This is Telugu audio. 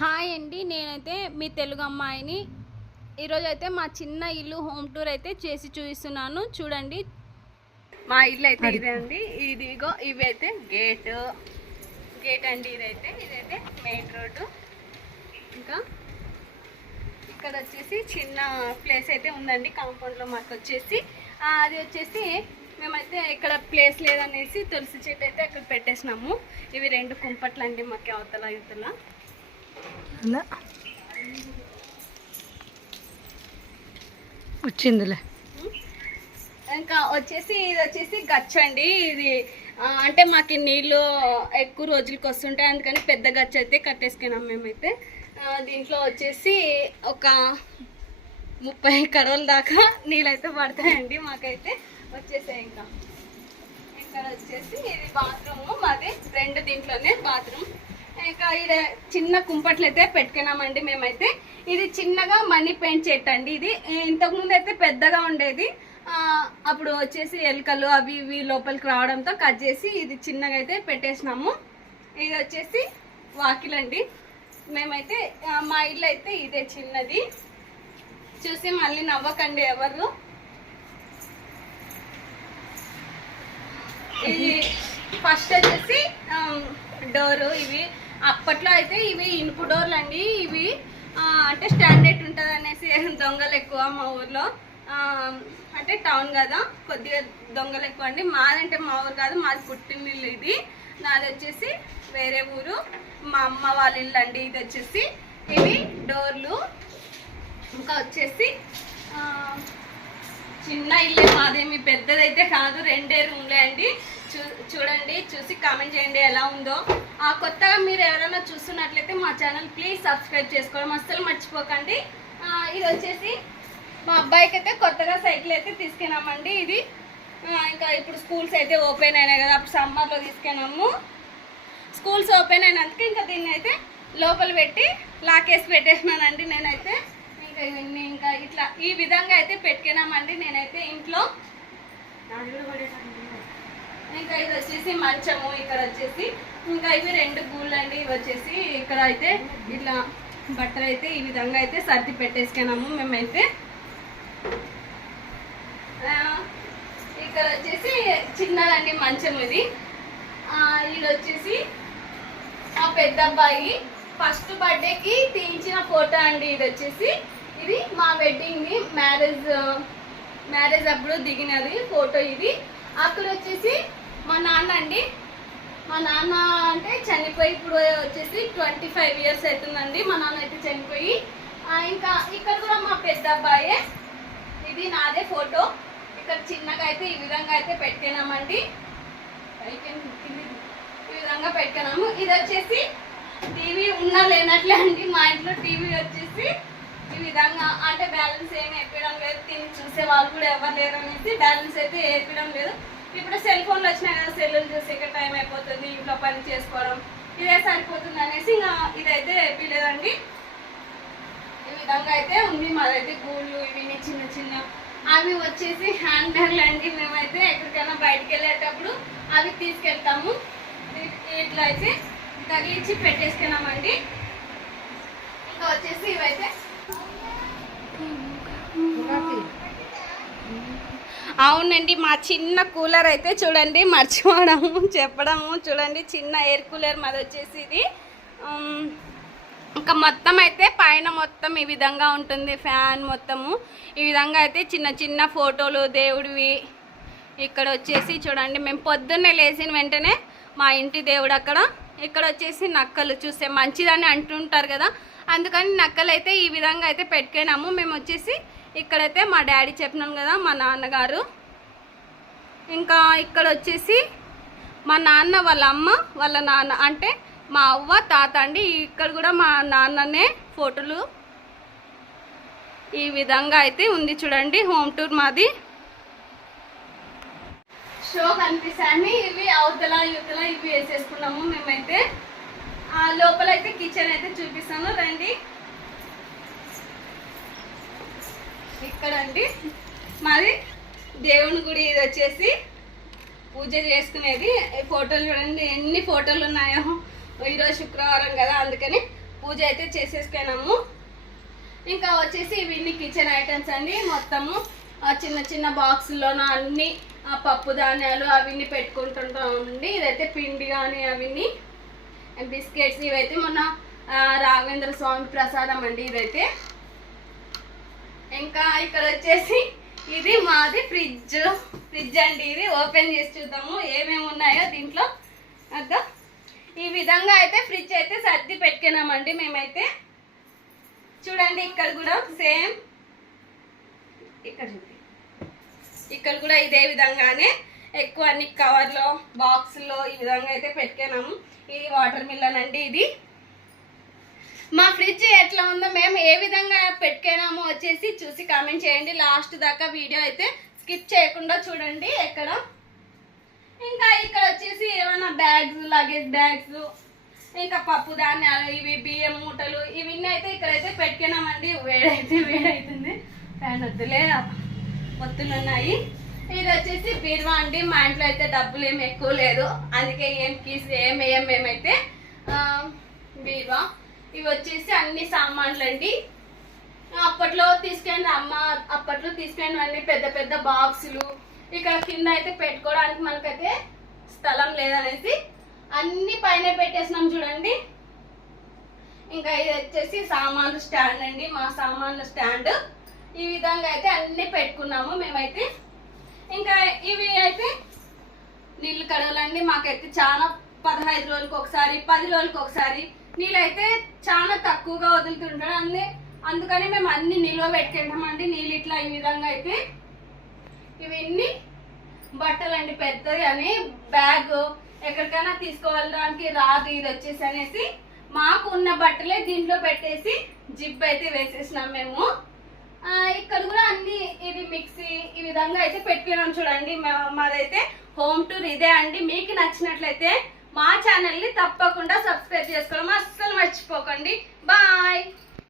హాయ్ అండి, నేనైతే మీ తెలుగు అమ్మాయిని. ఈరోజు అయితే మా చిన్న ఇల్లు హోమ్ టూర్ అయితే చేసి చూపిస్తున్నాను. చూడండి, మా ఇల్లు అయితే ఇదే అండి. ఇదిగో ఇవి అయితే గేట్ అండి. ఇదైతే మెయిన్ రోడ్డు. ఇంకా ఇక్కడ వచ్చేసి చిన్న ప్లేస్ అయితే ఉందండి కాంపౌండ్లో. మాకు వచ్చేసి అది వచ్చేసి మేమైతే ఇక్కడ ప్లేస్ లేదనేసి తులసి చెట్టు అయితే అక్కడ పెట్టేసినాము. ఇవి 2 కుంపట్లు అండి మాకు అవతల యువతల. అలా వచ్చిందిలే. ఇంకా వచ్చేసి ఇది వచ్చేసి గచ్చండి. ఇది అంటే మాకు నీళ్ళు ఎక్కువ రోజులకి వస్తుంటాయి, అందుకని పెద్ద గచ్చ అయితే కట్టేసుకున్నాం మేమైతే. దీంట్లో వచ్చేసి ఒక 30 కడవల దాకా నీళ్ళు అయితే పడతాయండి మాకైతే వచ్చేసాయి. ఇంకా ఇక్కడ వచ్చేసి ఇది బాత్రూము మాది, 2 దీంట్లోనే బాత్రూమ్. ఇంకా ఇది చిన్న కుంపట్లు అయితే పెట్టుకున్నామండి మేమైతే. ఇది చిన్నగా మనీ పెయింట్ చెట్టు అండి. ఇది ఇంతకుముందు అయితే పెద్దగా ఉండేది, అప్పుడు వచ్చేసి ఎలుకలు అవి ఇవి లోపలికి రావడంతో కట్ చేసి ఇది చిన్నగా అయితే పెట్టేసినాము. ఇది వచ్చేసి వాకిలండి. మేమైతే మా ఇల్లు అయితే ఇదే చిన్నది. చూసి మళ్ళీ నవ్వకండి ఎవరు. ఇది ఫస్ట్ వచ్చేసి డోరు. ఇవి అప్పట్లో అయితే ఇవి ఇనుపు డోర్లు అండి. ఇవి అంటే స్టాండర్డ్ ఉంటుంది అనేసి దొంగలు ఎక్కువ మా ఊర్లో. అంటే టౌన్ కదా, కొద్దిగా దొంగలు ఎక్కువ అండి. మాదంటే మా ఊరు కాదు, మాది పుట్టినిల్లు. ఇది నాది వచ్చేసి వేరే ఊరు, మా అమ్మ వాళ్ళ ఇల్లు అండి. ఇది వచ్చేసి ఇవి డోర్లు. ఇంకా వచ్చేసి చిన్న ఇల్లే మాదేమి పెద్దదైతే కాదు, 2 రూమ్లే అండి. చూడండి, చూసి కామెంట్ చేయండి ఎలా ఉందో. కొత్తగా మీరు ఎవరైనా చూస్తున్నట్లయితే మా ఛానల్ ప్లీజ్ సబ్స్క్రైబ్ చేసుకోవడం అస్సలు మర్చిపోకండి. ఇది వచ్చేసి మా అబ్బాయికి అయితే కొత్తగా సైకిల్ అయితే తీసుకెళ్ళామండి. ఇది ఇంకా ఇప్పుడు స్కూల్స్ అయితే ఓపెన్ అయినాయి కదా, అప్పుడు సమ్మర్లో తీసుకెళ్ళాము. స్కూల్స్ ఓపెన్ అయినందుకు ఇంకా దీన్ని అయితే లోపల పెట్టి లాకేసి పెట్టేసినానండి నేనైతే. ఇంకా ఇవన్నీ ఇంకా ఇట్లా ఈ విధంగా అయితే పెట్టుకున్నామండి నేనైతే ఇంట్లో. ఇంకా ఇది వచ్చేసి మంచము. ఇక్కడ వచ్చేసి ఇంకా ఇవి 2 గూళ్ళు అండి. ఇవి వచ్చేసి ఇక్కడ అయితే ఇట్లా బట్టలు అయితే ఈ విధంగా అయితే సర్ది పెట్టేసుకున్నాము మేమైతే. ఇక్కడ వచ్చేసి చిన్నదండి మంచం ఇది. ఇది వచ్చేసి ఆ పెద్ద అబ్బాయి ఫస్ట్ బర్త్డేకి తీయించిన ఫోటో అండి. ఇది వచ్చేసి ఇది మా వెడ్డింగ్ మ్యారేజ్ అప్పుడు దిగినది ఫోటో ఇది. అక్కడ వచ్చేసి మా నాన్న అండి. మా నాన్న అంటే చనిపోయి ఇప్పుడు వచ్చేసి 25 years అవుతుందండి మా నాన్న అయితే చనిపోయి. ఇంకా ఇక్కడ కూడా మా పెద్ద అబ్బాయే. ఇది నాదే ఫోటో. ఇక్కడ చిన్నగా అయితే ఈ విధంగా అయితే పెట్టుకున్నామండి. ఈ విధంగా పెట్టుకున్నాము. ఇది వచ్చేసి టీవీ ఉన్నా లేనట్లే అండి. మా ఇంట్లో టీవీ వచ్చేసి ఈ విధంగా అంటే బ్యాలెన్స్ ఏమి వేయడం లేదు, తిని చూసే వాళ్ళు కూడా ఎవరు లేరు అనేసి బ్యాలెన్స్ అయితే వేయడం లేదు. ఇప్పుడు సెల్ ఫోన్లు వచ్చినాయి కదా, సెల్లులు చూసి ఇక్కడ టైం అయిపోతుంది, ఇంట్లో పని చేసుకోవడం ఇదే సరిపోతుంది అనేసి ఇంకా ఇదైతే వేయలేదండి. ఈ విధంగా అయితే ఉంది మాదైతే. గూళ్ళు ఇవి చిన్న చిన్న అవి వచ్చేసి హ్యాండ్ బ్యాగ్లు అండి. మేమైతే ఎక్కడికైనా బయటకు వెళ్ళేటప్పుడు అవి తీసుకెళ్తాము. ఇట్లా అయితే తగిలించి పెట్టేసుకున్నామండి. ఇంకా వచ్చేసి ఇవైతే అవునండి, మా చిన్న కూలర్ అయితే చూడండి మర్చిపోవడము చెప్పడము. చూడండి, చిన్న ఎయిర్ కూలర్ మాది వచ్చేసి ఇది. ఇంకా మొత్తం అయితే పైన మొత్తం ఈ విధంగా ఉంటుంది, ఫ్యాన్ మొత్తము ఈ విధంగా అయితే. చిన్న చిన్న ఫోటోలు దేవుడివి. ఇక్కడ వచ్చేసి చూడండి, మేము పొద్దున్నే లేచిన వెంటనే మా ఇంటి దేవుడు అక్కడ. ఇక్కడ వచ్చేసి నక్కలు చూస్తే మంచిదని అంటుంటారు కదా, అందుకని నక్కలు అయితే ఈ విధంగా అయితే పెట్టుకున్నాము మేము వచ్చేసి. ఇక్కడైతే మా డాడీ చెప్పినాం కదా, మా నాన్నగారు. ఇంకా ఇక్కడ వచ్చేసి మా నాన్న వాళ్ళ అమ్మ వాళ్ళ నాన్న అంటే మా అవ్వ తాత అండి. ఇక్కడ కూడా మా నాన్ననే ఫోటోలు ఈ విధంగా అయితే ఉంది. చూడండి, హోమ్ టూర్ మాది. షో కనిపిస్తాయని ఇవి అవతల యువతల ఇవి వేసేసుకున్నాము మేమైతే. లోపలైతే కిచెన్ అయితే చూపిస్తాను రండి. ఇక్కడ అండి మాది దేవుని గుడి. ఇది వచ్చేసి పూజ చేసుకునేది. ఫోటోలు చూడండి ఎన్ని ఫోటోలు ఉన్నాయో. ఈరోజు శుక్రవారం కదా, అందుకని పూజ అయితే చేసేసుకున్నాము. ఇంకా వచ్చేసి ఇవన్నీ కిచెన్ ఐటమ్స్ అండి. మొత్తము చిన్న చిన్న బాక్సుల్లోన అన్ని పప్పు ధాన్యాలు అవన్నీ పెట్టుకుంటుంటామండి. ఇదైతే పిండి కానీ అవన్నీ బిస్కెట్స్ ఇవైతే మొన్న రాఘవేంద్ర స్వామి ప్రసాదం అండి ఇదైతే. ఇంకా ఇక్కడ వచ్చేసి ఇది మాది ఫ్రిడ్జ్ అండి. ఇది ఓపెన్ చేసి చూద్దాము ఏమేమి ఉన్నాయో దీంట్లో. అదా ఈ విధంగా అయితే ఫ్రిడ్జ్ అయితే సర్ది పెట్టుకున్నామండి మేమైతే. చూడండి ఇక్కడ కూడా సేమ్, ఇక్కడ కూడా ఇదే విధంగానే ఎక్కువ అన్ని కవర్లో బాక్స్లో ఈ విధంగా అయితే పెట్టుకున్నాము. ఇది వాటర్ మిల్లన్ అండి. ఇది మా ఫ్రిడ్జ్ ఎట్లా ఉందో మేము ఏ విధంగా పెట్టుకున్నామో వచ్చేసి చూసి కామెంట్ చేయండి. లాస్ట్ దాకా వీడియో అయితే స్కిప్ చేయకుండా చూడండి. ఎక్కడ ఇంకా ఇక్కడ వచ్చేసి ఏమైనా బ్యాగ్స్, లగేజ్ బ్యాగ్స్, ఇంకా పప్పు ధాన్యాలు, ఇవి బియ్యం మూటలు ఇవన్నీ అయితే ఇక్కడైతే పెట్టుకున్నామండి. వేడైతుంది ఫ్యాన్ వద్దులే, ఒత్తులు ఉన్నాయి. ఇది వచ్చేసి బీరువా అండి. మా ఇంట్లో అయితే డబ్బులు ఏమి ఎక్కువ లేదు, అందుకే ఏం కీస్ మేమైతే బీరువా. ఇవి వచ్చేసి అన్ని సామాన్లు అండి. అప్పట్లో తీసుకెళ్ళినవన్నీ పెద్ద పెద్ద బాక్సులు. ఇక్కడ కింద అయితే పెట్టుకోవడానికి మనకైతే స్థలం లేదనేసి అన్ని పైన పెట్టేసినాం చూడండి. ఇంకా ఇది వచ్చేసి సామాన్లు స్టాండ్ అండి. మా సామాన్ల స్టాండ్ ఈ విధంగా అయితే అన్ని పెట్టుకున్నాము మేమైతే. ఇంకా ఇవి అయితే నీళ్ళు కడవలండి. మాకైతే చాలా 15 రోజులకు ఒకసారి, 10 రోజులకు ఒకసారి నీళ్ళు అయితే చాలా తక్కువగా వదులుతుంటాడు. అందుకని మేము అన్ని నిల్వ పెట్టుకుంటామండి నీళ్ళు. ఇట్లా ఈ విధంగా అయితే ఇవన్నీ బట్టలండి. పెద్దది అని బ్యాగ్ ఎక్కడికైనా తీసుకోవడానికి రాదు ఇది వచ్చేసి అనేసి మాకు ఉన్న బట్టలే దీంట్లో పెట్టేసి జిప్ అయితే వేసేసినాం మేము. ఇక్కడ కూడా అన్ని ఇది మిక్సీ ఈ విధంగా అయితే పెట్టుకున్నాం చూడండి. మాదైతే హోమ్ టూర్ ఇదే అండి. మీకు నచ్చినట్లయితే మా ఛానల్ని తప్పకుండా సబ్స్క్రైబ్ చేసుకోవడం అస్సలు మర్చిపోకండి. బాయ్.